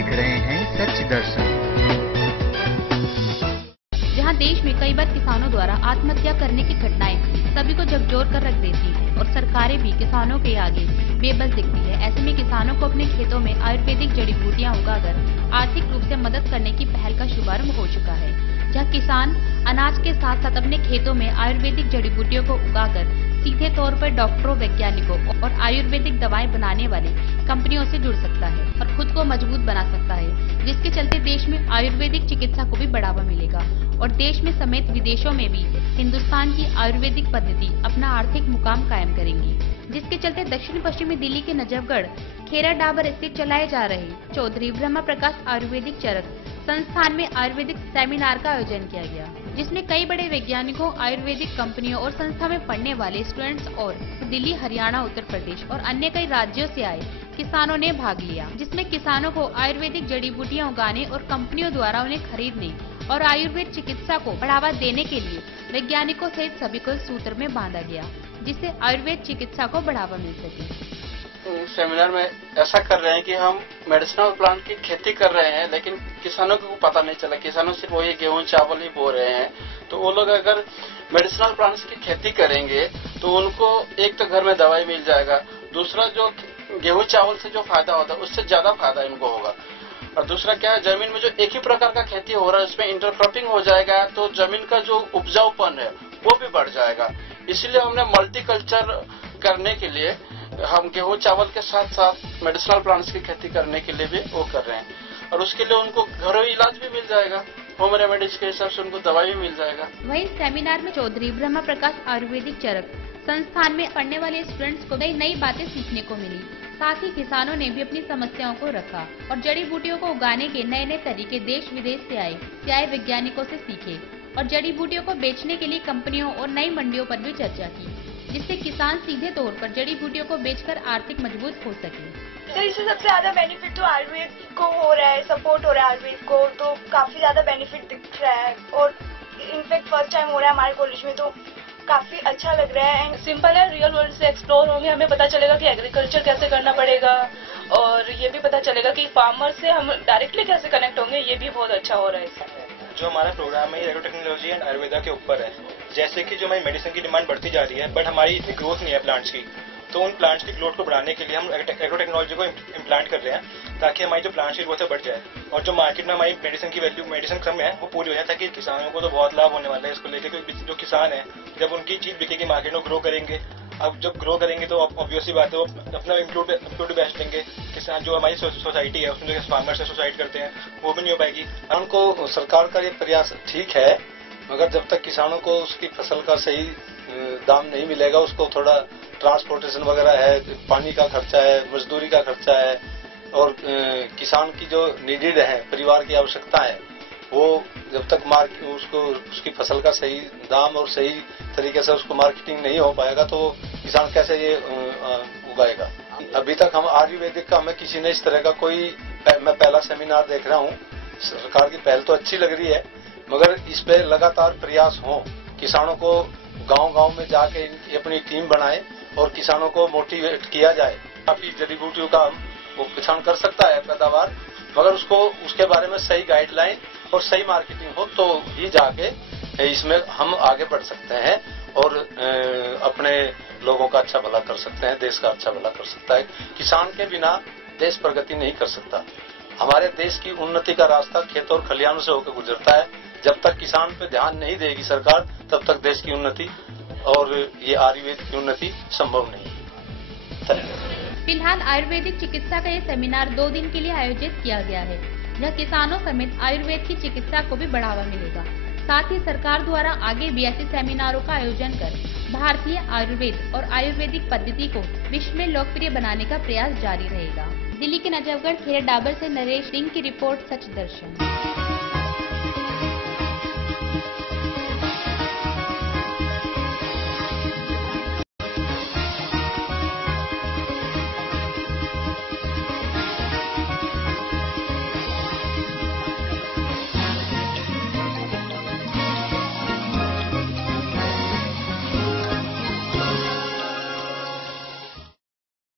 देख रहे हैं सच दर्शन। जहां देश में कई बार किसानों द्वारा आत्महत्या करने की घटनाएं सभी को झकझोर कर रख देती हैं और सरकारें भी किसानों के आगे बेबस दिखती है। ऐसे में किसानों को अपने खेतों में आयुर्वेदिक जड़ी बूटियां उगाकर आर्थिक रूप से मदद करने की पहल का शुभारंभ हो चुका है, जहां किसान अनाज के साथ साथ अपने खेतों में आयुर्वेदिक जड़ी बूटियों को उगाकर सीधे तौर पर डॉक्टरों, वैज्ञानिकों और आयुर्वेदिक दवाएं बनाने वाली कंपनियों से जुड़ सकता है और खुद को मजबूत बना सकता है, जिसके चलते देश में आयुर्वेदिक चिकित्सा को भी बढ़ावा मिलेगा और देश में समेत विदेशों में भी हिंदुस्तान की आयुर्वेदिक पद्धति अपना आर्थिक मुकाम कायम करेंगी। जिसके चलते दक्षिण पश्चिमी दिल्ली के नजफगढ़ खेरा डाबर स्थित चलाए जा रहे चौधरी ब्रह्म प्रकाश आयुर्वेदिक चरक संस्थान में आयुर्वेदिक सेमिनार का आयोजन किया गया, जिसमें कई बड़े वैज्ञानिकों, आयुर्वेदिक कंपनियों और संस्था में पढ़ने वाले स्टूडेंट्स और दिल्ली, हरियाणा, उत्तर प्रदेश और अन्य कई राज्यों से आए किसानों ने भाग लिया, जिसमें किसानों को आयुर्वेदिक जड़ी बूटियां उगाने और कंपनियों द्वारा उन्हें खरीदने और आयुर्वेद चिकित्सा को बढ़ावा देने के लिए वैज्ञानिकों सहित सभी को सूत्र में बांधा गया, जिससे आयुर्वेद चिकित्सा को बढ़ावा मिल सके। सेमिनार में ऐसा कर रहे हैं कि हम मेडिसिनल प्लांट की खेती कर रहे हैं, लेकिन किसानों को पता नहीं चला। किसानों सिर्फ वही गेहूं चावल ही बो रहे हैं। तो वो लोग अगर मेडिसिनल प्लांट्स की खेती करेंगे तो उनको एक तो घर में दवाई मिल जाएगा, दूसरा जो गेहूं चावल से जो फायदा होता है उससे ज्यादा फायदा इनको होगा। और दूसरा क्या है, जमीन में जो एक ही प्रकार का खेती हो रहा है उसमें इंटरक्रॉपिंग हो जाएगा, तो जमीन का जो उपजाऊपन है वो भी बढ़ जाएगा। इसलिए हमने मल्टीकल्चर करने के लिए हम गेहूं चावल के साथ साथ मेडिसिनल प्लांट्स की खेती करने के लिए भी वो कर रहे हैं और उसके लिए उनको घरेलू इलाज भी मिल जाएगा, होम रेमेडीज के हिसाब से उनको दवाई भी मिल जाएगा। वहीं सेमिनार में चौधरी ब्रह्म प्रकाश आयुर्वेदिक चरक संस्थान में पढ़ने वाले स्टूडेंट्स को नई बातें सीखने को मिली। साथ ही किसानों ने भी अपनी समस्याओं को रखा और जड़ी बूटियों को उगाने के नए नए तरीके देश विदेश से आए वैज्ञानिकों से सीखे और जड़ी बूटियों को बेचने के लिए कंपनियों और नई मंडियों पर भी चर्चा की, जिससे किसान सीधे तौर पर जड़ी बूटियों को बेचकर आर्थिक मजबूत हो सके। तो इससे सबसे ज्यादा बेनिफिट तो आयुर्वेद को हो रहा है, सपोर्ट हो रहा है आयुर्वेद को, तो काफी ज्यादा बेनिफिट दिख रहा है और इनफेक्ट फर्स्ट टाइम हो रहा है हमारे कॉलेज में, तो काफी अच्छा लग रहा है। सिंपल है, रियल वर्ल्ड से एक्सप्लोर होंगे, हमें पता चलेगा कि एग्रीकल्चर कैसे करना पड़ेगा और ये भी पता चलेगा कि फार्मर से हम डायरेक्टली कैसे कनेक्ट होंगे, ये भी बहुत अच्छा हो रहा है इससे। जो हमारा प्रोग्राम है एग्रो टेक्नोलॉजी एंड आयुर्वेदा के ऊपर है। जैसे कि जो हमारी मेडिसिन की डिमांड बढ़ती जा रही है, बट हमारी इतनी ग्रोथ नहीं है प्लांट्स की, तो उन प्लांट्स की ग्रोथ को बढ़ाने के लिए हम एग्रो टेक्नोलॉजी को इम्प्लांट कर रहे हैं ताकि हमारी जो प्लांट्स की ग्रोथ है बढ़ जाए और जो मार्केट में हमारी मेडिसिन की वैल्यू मेडिसिन कम है वो पूरी हो जाए, ताकि किसानों को तो बहुत लाभ होने वाला है इसको लेकर। क्योंकि जो किसान है जब उनकी चीज बिकेगी मार्केट में ग्रो करेंगे, अब जब ग्रो करेंगे तो ऑब्वियसली बात है वो अपना इम्प्रूव बेस्ट देंगे। किसान जो हमारी सोसाइटी है उसमें जो फार्मर से सोसाइट करते हैं वो भी नहीं हो पाएगी। उनको सरकार का ये प्रयास ठीक है, मगर जब तक किसानों को उसकी फसल का सही दाम नहीं मिलेगा, उसको थोड़ा ट्रांसपोर्टेशन वगैरह है, पानी का खर्चा है, मजदूरी का खर्चा है और किसान की जो नीडेड है, परिवार की आवश्यकता है, वो जब तक उसको उसकी फसल का सही दाम और सही तरीके से उसको मार्केटिंग नहीं हो पाएगा तो किसान कैसे ये उगाएगा। अभी तक हम आयुर्वेदिक का हमें किसी ने इस तरह का मैं पहला सेमिनार देख रहा हूँ। सरकार की पहल तो अच्छी लग रही है, मगर इस पे लगातार प्रयास हो, किसानों को गांव-गांव में जाके अपनी टीम बनाए और किसानों को मोटिवेट किया जाए। काफी जड़ी बूटियों का वो किसान कर सकता है पैदावार, मगर उसको उसके बारे में सही गाइडलाइन और सही मार्केटिंग हो तो ही जाके इसमें हम आगे बढ़ सकते हैं और अपने लोगों का अच्छा भला कर सकते हैं, देश का अच्छा भला कर सकता है। किसान के बिना देश प्रगति नहीं कर सकता। हमारे देश की उन्नति का रास्ता खेतों और खलिहानों से होकर गुजरता है। जब तक किसान पे ध्यान नहीं देगी सरकार, तब तक देश की उन्नति और ये आयुर्वेद की उन्नति संभव नहीं। फिलहाल आयुर्वेदिक चिकित्सा का ये सेमिनार 2 दिन के लिए आयोजित किया गया है, जहाँ किसानों समेत आयुर्वेद की चिकित्सा को भी बढ़ावा मिलेगा। साथ ही सरकार द्वारा आगे भी ऐसे सेमिनारों का आयोजन कर भारतीय आयुर्वेद और आयुर्वेदिक पद्धति को विश्व में लोकप्रिय बनाने का प्रयास जारी रहेगा। दिल्ली के नजफगढ़ खेरा डाबर से नरेश सिंह की रिपोर्ट, सच दर्शन।